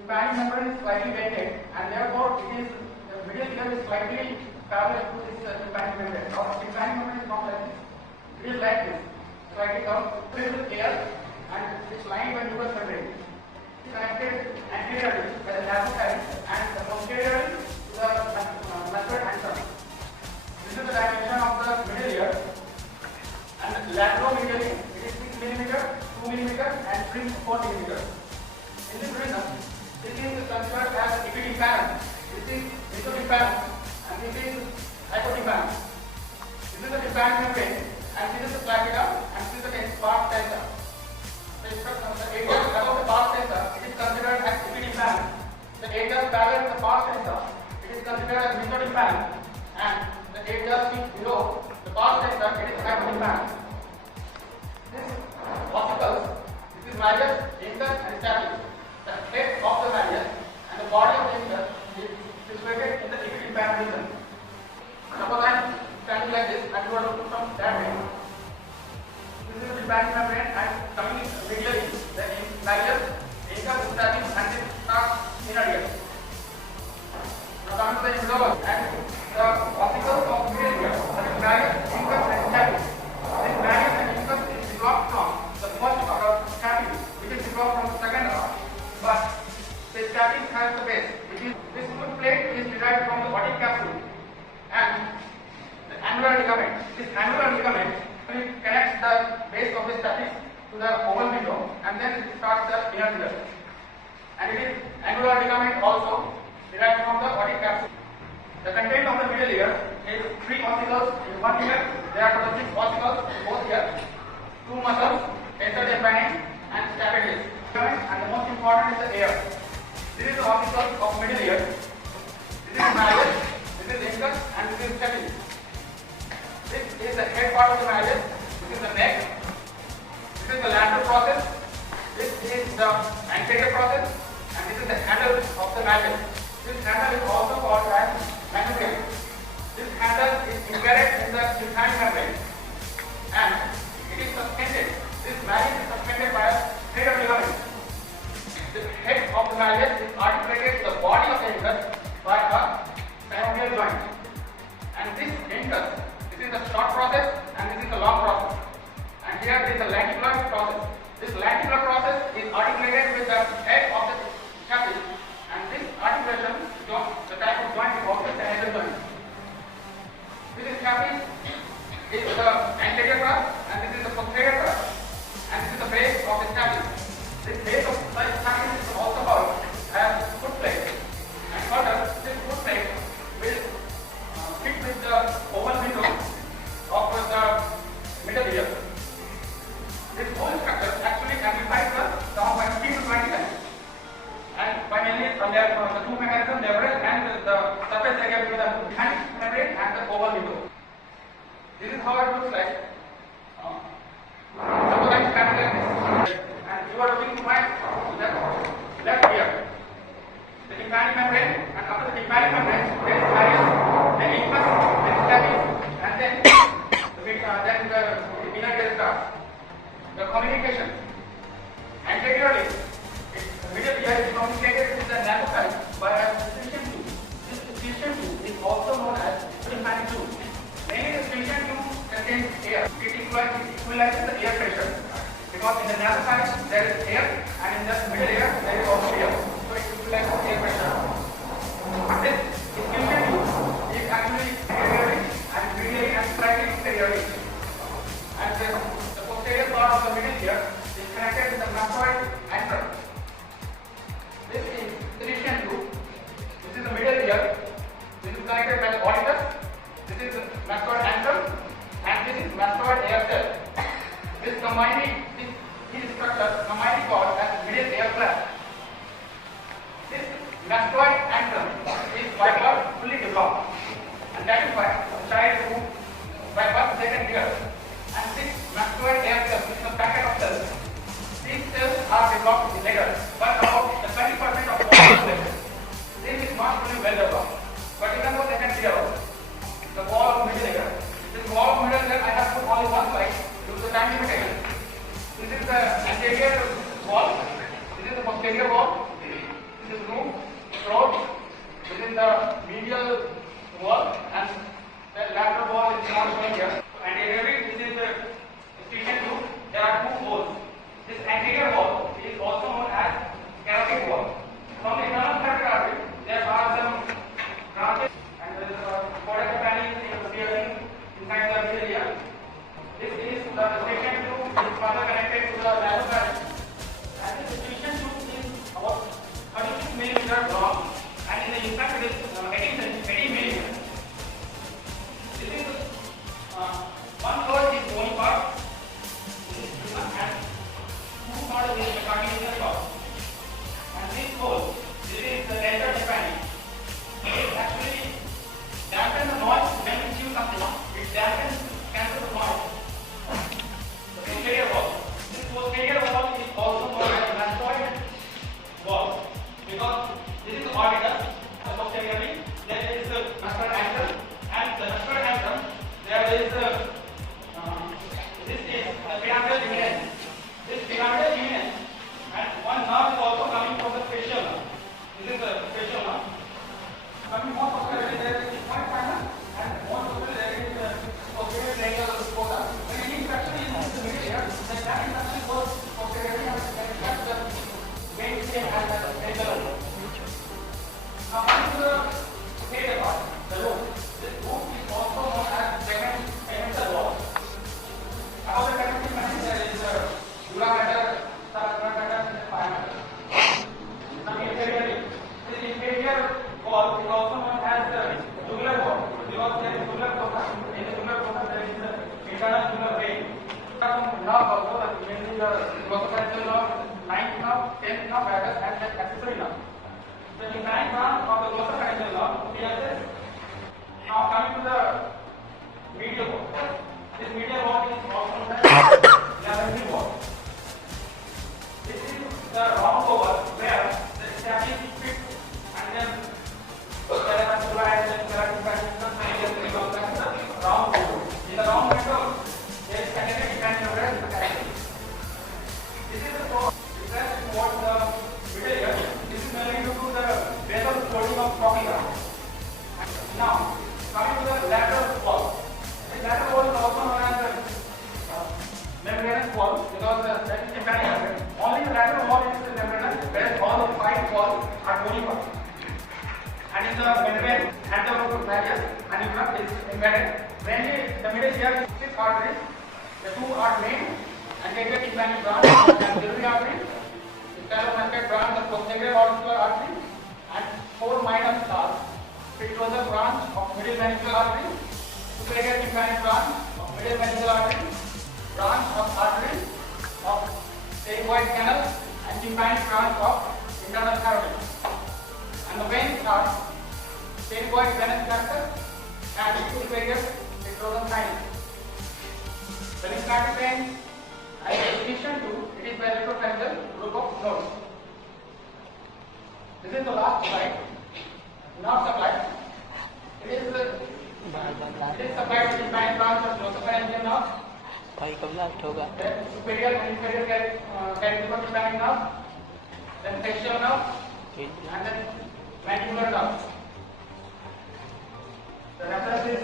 tympanic membrane is slightly dented, and therefore it is the medial ear is slightly parallel to this tympanic membrane. Now the tympanic membrane is not like this; it is like this, slightly curved. This is air, and it's lined by mucous membrane. It is connected anteriorly by the lateral side and the posteriorly to the muscular antrum. This is the dimension of the medial ear, and lateromedially it is 6 mm, 2 mm, and 3 to 4 mm. In this reason, this is considered as epitympanic. This is mesotympanic, and this is hypotympanic. This is the tympanic membrane, and this is the placenta, and this is the pars tensor. The area above the pars tensor, it is considered as epitympanic. The area parallel to the pars tensor, it is considered as mesotympanic, and the area below the pars tensor, it is hypotympanic. This ossicles, this is medial, inter, and stapedius. The head of the medial and the body of the inter is situated in the epitympanic region. Suppose I am standing like this and you are looking from that way. This is the tympanic membrane and coming medially, the medial, inter, stapedius, and this starts inner ear. Now coming to the embryology and the ossicles of medial ear, that is medial, inter, and stapedius. This medial and inter is developed from the first stapedius, which is developed from the second arm. But the stapedius has the base, which is this foot plate is derived from the otic capsule, and the annular ligament. This annular ligament connects the base of the stapedius to the oval window, and then it starts the inner ear. And it is annular ligament also derived from the otic capsule. The content of the medial ear is 3 ossicles in one ear. There are total 6 ossicles in both ears, 2 muscles, tensor, tympanic, and stapedius. And the most important is the ear. This is the ossicles of middle ear. This is medial, this is inter, and this is stapedius. This is the head part of the medial. This is the neck. This is the lateral process. This is the anterior process, and this is the handle of the medial. This handle is also called as manubrium. This handle is embedded in the tympanic membrane, and it is suspended. This medial is suspended by a head of ligament. The head of the medial is articulated to the body of the inter by a synovial joint. And this inter, this is the short process and this is the long process. And here is the lenticular process. This lenticular process is articulated with the head of the stapedius, and this articulation, the type of joint is also the synovial joint. This stapedius is the anterior crust, and this is the posterior crust, and this is the base of the stapedius. This base of the stapedius is also called as foot plate, and further this foot plate will fit with the oval window of the middle ear. This whole structure actually amplifies the sound by 15 to 20 times, and by mainly from the two mechanisms, lateral and the surface area between the tympanic membrane and the oval window. This is how it looks like. Suppose I am standing like this, and you are looking to my left ear. The tympanic membrane, and after the tympanic membrane, there is medial, then infus, then stapedius, and then the inner ear starts. The communication anteriorly, the middle ear is communicated with the lateral side by a eustachian tube. This eustachian tube is also known as tympanic tube. Mainly the eustachian tube contains air. It equalizes the air pressure, because in the lateral side there is air, and in the middle ear there is also air. So it equalizes the air pressure. This eustachian tube is actually anteriorly and medially and slightly posteriorly. And the posterior part of the middle ear is connected with the mastoid antrum. This is the eustachian tube. This is the middle ear. This is connected by the ossicles. This is the mastoid antrum, and this is mastoid air cell. This structure combined called as medial air flap. wall, and the lateral wall is not shown here. So anteriorly, this is the eustachian tube. There are two walls. This anterior wall is also known as carotid wall. From the internal carotid artery, there are some branches, and there is a tympanic appearing inside the medial. This is the eustachian tube which is further connected to the lateral, and this eustachian tube is about 36 mm long, and in the inside it is 80 mm. This is one third is bony part, and two thirds is the cartilage part. And this hole, this is the tensor tympani. It actually dampens the noise when you chew something. It dampens, cancels the noise. The posterior wall. This posterior wall is also known as mastoid wall because this is the orbital. Posteriorly, there is the mastoid antrum, and the mastoid antrum there is this is the pyramidal eminence. This pyramidal eminence, and one nerve is also coming from the facial nerve. This is the facial nerve. Coming more posteriorly, there is point final, and more posteriorly there is the posterior triangle of the scrotum. When any infection is in the middle here, then that infection goes posteriorly and affects the vein stem and the medial. Now coming to the medial part, the loop. This loop is also known as segmental wall. Above the segmental line, there is the dura mater, subacral mater, and pia mater. Now inferiorly, this inferior wall is also known as the jugular wall because there is jugular fossa. In the jugular fossa, there is the internal jugular vein. Some nerve also, mainly the glossopharyngeal nerve, 9th nerve, 10th nerve, vagus, and the accessory nerve. The tympanic branch of the glossopharyngeal nerve appears as. Now coming to the medial wall. This medial wall is also known as lateral wall. This is the round oval where the stapedius is fixed, and then there are two lines and there are two round oval. In the round window, there is secondary tympanic membrane. This is the floor depressed towards the middle ear. This is mainly due to the basal floating of cochlea. Now, coming to the lateral wall. This lateral wall is also known as the membranous wall because that is tympanic membrane. Only the lateral wall is the membranous, whereas all the 5 walls are bony walls. And in the membrane, anterior to medial, and is embedded. Mainly, the middle here is 6 arteries. The 2 are main, anterior tympanic branch, axillary artery, scalophalangeal branch, the posterior auricular artery, and 4 minor stars. It was a branch of medial ventricular artery, superior tympanic branch of medial ventricular artery, branch of artery of stapedius canal, and tympanic branch of internal carotid. And the veins are stapedius venous tractus and superior petrosal sinus. The lymphatic veins and in addition to it is by retropharyngeal group of nodes. This is the last slide. Not supplied. It is supplied with tympanic branch of glossopharyngeal nerve. Superior and inferior cardiac tympanic nerve, then facial nerve, and then mandibular nerve. The reference is